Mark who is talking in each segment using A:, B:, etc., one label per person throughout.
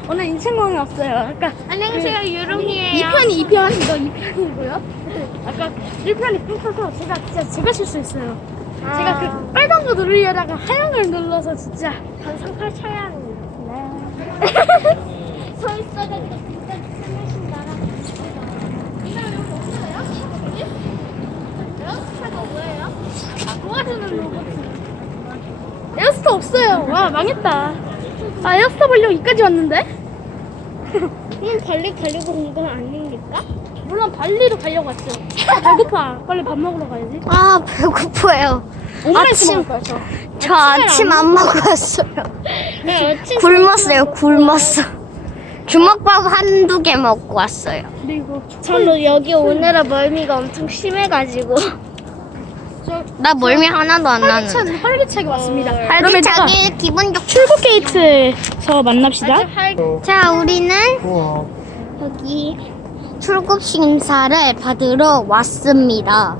A: 오늘 인천공항에 왔어요. 아까
B: 안녕하세요, 유롱이에요.
A: 2편, 이거 2편이고요. 아까 1편이 끊겨서 제가 실수했어요. 제가 그 빨간 거 누르려다가 하얀 걸 눌러서 진짜
B: 반상팔 쳐야 합니다.
A: 네.
B: 서 있어가지고 진짜 숨으신 나라. 이날 여기 없어요? 에어스타가 뭐예요?
A: 도와주는 로봇. 에어스타 없어요. 와 망했다. 아 에어스타 보려고 여기까지 왔는데?
B: 그럼 달리 가려고 온 건 아닙니까?
A: 물론 발리로 가려고 왔죠. 배고파. 빨리 밥 먹으러 가야지.
C: 아, 배고파요.
A: 오므라이스
C: 아침-
A: 먹을 거야.
C: 저 아침 안 먹었어요.
B: 네,
C: 굶었어요, 굶었어. 주먹밥 한두 개 먹고 왔어요.
A: 그리고
B: 저는 여기 오느라 멀미가 엄청 심해가지고.
C: 나 멀미 하나도 안 나는데.
A: 활기차게 왔습니다.
C: 활기차게 기분 좋게.
A: 출국 게이트에서 만납시다.
C: 자, 우리는 여기 출국 심사를 받으러 왔습니다.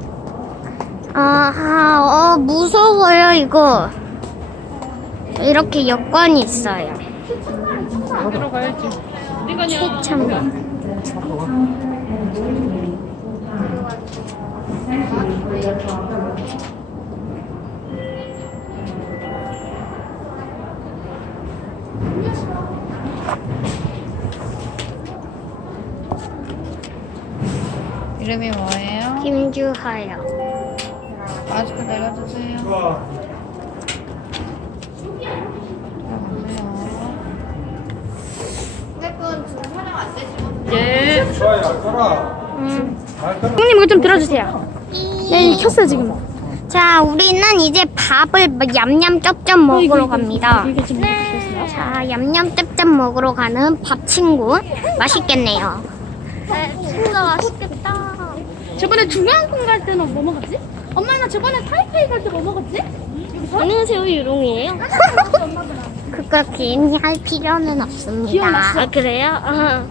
C: 아하, 무서워요, 이거. 이렇게 여권이 있어요.
A: 어디로 가야지?
C: 최첨단.
D: 이름이 뭐예요?
C: 김주하요.
D: 마스크 내려주세요.
A: 예.
E: 좋아요, 가라.
A: 형님 이거 좀 들어주세요. 네, 켰어요 지금.
C: 자, 우리는 이제 밥을 얌얌쩝쩝 먹으러 갑니다.
A: 이게 지금 켰어요.
C: 자, 얌얌쩝쩝 먹으러 가는 밥 친구. 맛있겠네요.
B: 진짜 맛있겠다.
A: 저번에 중앙공 갈 때는 뭐 먹었지? 엄마 나 저번에 타이페이 갈 때 뭐 먹었지?
B: 안녕하세요, 유롱이에요.
C: 그거 괜히 할 필요는 없습니다.
A: 기억났어.
B: 아, 그래요?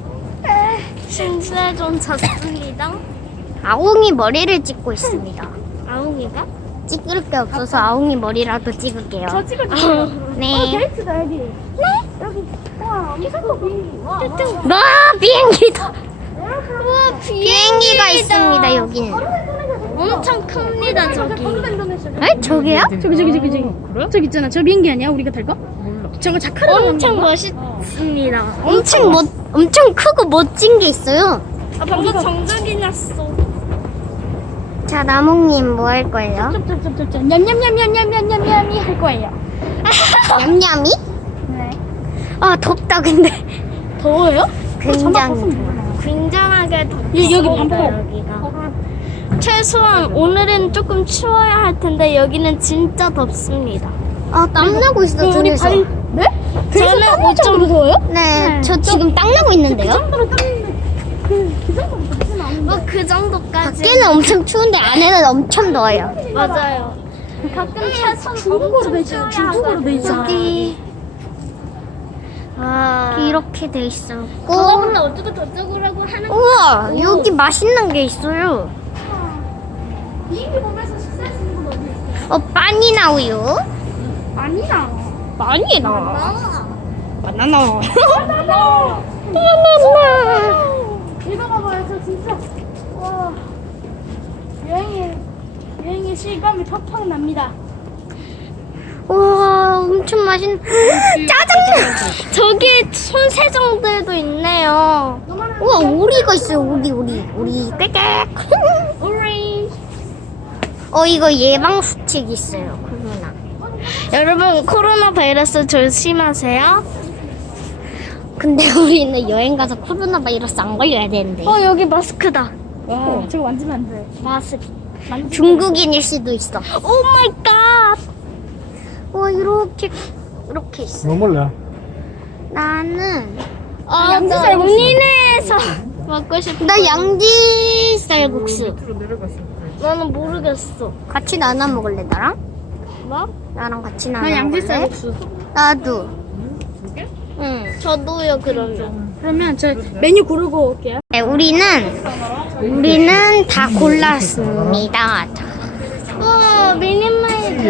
B: 신세 좀 졌습니다.
C: 아웅이 머리를 찍고 있습니다.
B: 아웅이가?
C: 찍을 게 없어서 아웅이 머리라도 찍을게요.
A: 저 찍어주세요.
C: 네.
A: 게이트다 여기. 네? 여기. 와, 기사코 비행기. 와.
C: 와, 비행기다. 비행기가 있습니다, 여기는.
B: 엄청 큽니다, 저기.
C: 에? 저기요?
A: 저기. 저기 있잖아. 저 비행기 아니야? 우리가 탈 거? 저거 자카르
B: 엄청 멋있습니다.
C: 엄청 크고 멋진 게 있어요.
B: 아, 방금 정적이 났어.
C: 자, 나몽님 뭐 할 거예요?
A: 쩝쩝쩝쩝쩝 냠냠냠냠냠냠냠냠이 할 거예요.
C: 냠냠이?
A: 네.
C: 아, 덥다, 근데.
A: 더워요?
C: 굉장히.
B: 굉장하게
A: 여기
B: 덥습니다,
A: 반포.
B: 여기가. 최소한 오늘은 조금 추워야 할 텐데 여기는 진짜 덥습니다.
C: 아, 땀나고 있어,
A: 우리
C: 등에서.
A: 발 네?
B: 저는
A: 땀날 정도로 더워요?
C: 네, 저 지금 땀나고 있는데요?
A: 정도로 땀나는데 그 정도로 덥진 않은데.
B: 뭐 그 정도까지.
C: 밖에는 엄청 추운데 안에는 엄청 더워요.
B: 맞아요.
A: 가끔 중국어로 돼 있잖아. 중국어로 돼 있잖아.
C: 여기
B: 아,
C: 이렇게 돼 있어.
B: 그거는 어쩌고 저쩌고 하고 하는 거.
C: 우와, 여기 맛있는 게 있어요.
A: 비행기 보면서 식사할 수 있는 건 어디 있어요?
C: 바나나 우유.
A: 아니야.
C: 많이
B: 아,
C: 바나나.
A: 이거 봐봐요. 저 진짜 와 여행의 실감이 팍팍 납니다.
C: 우와, 엄청 맛있는. 짜장면.
B: 저기 손세정들도 있네요.
C: 우와, 오리가 있어요. 오리. 꽥꽥.
B: 오렌지.
C: 이거 예방 수칙 있어요. 코로나.
B: 여러분 코로나 바이러스 조심하세요.
C: 근데 우리는 여행 가서 코로나 바이러스 안 걸려야 되는데.
B: 여기 마스크다.
A: 와 저거 만지면 안 돼.
B: 마스크.
C: 중국인일 수도 있어.
B: 오 마이 갓.
C: 와, 이렇게 있어.
E: 뭐 먹을래?
C: 나는
B: 나 옥리네에서 먹고 싶어.
C: 나 양지 쌀국수.
B: 나는 모르겠어.
C: 같이 나눠 먹을래, 나랑?
B: 뭐?
C: 나랑 같이 나눠
A: 난 양지
C: 먹을래?
A: 쌀국수.
C: 나도.
B: 응. 저도요 그러면.
A: 그러면 저 메뉴 고르고 올게요.
C: 네, 우리는 다 골랐습니다.
B: 와 미니만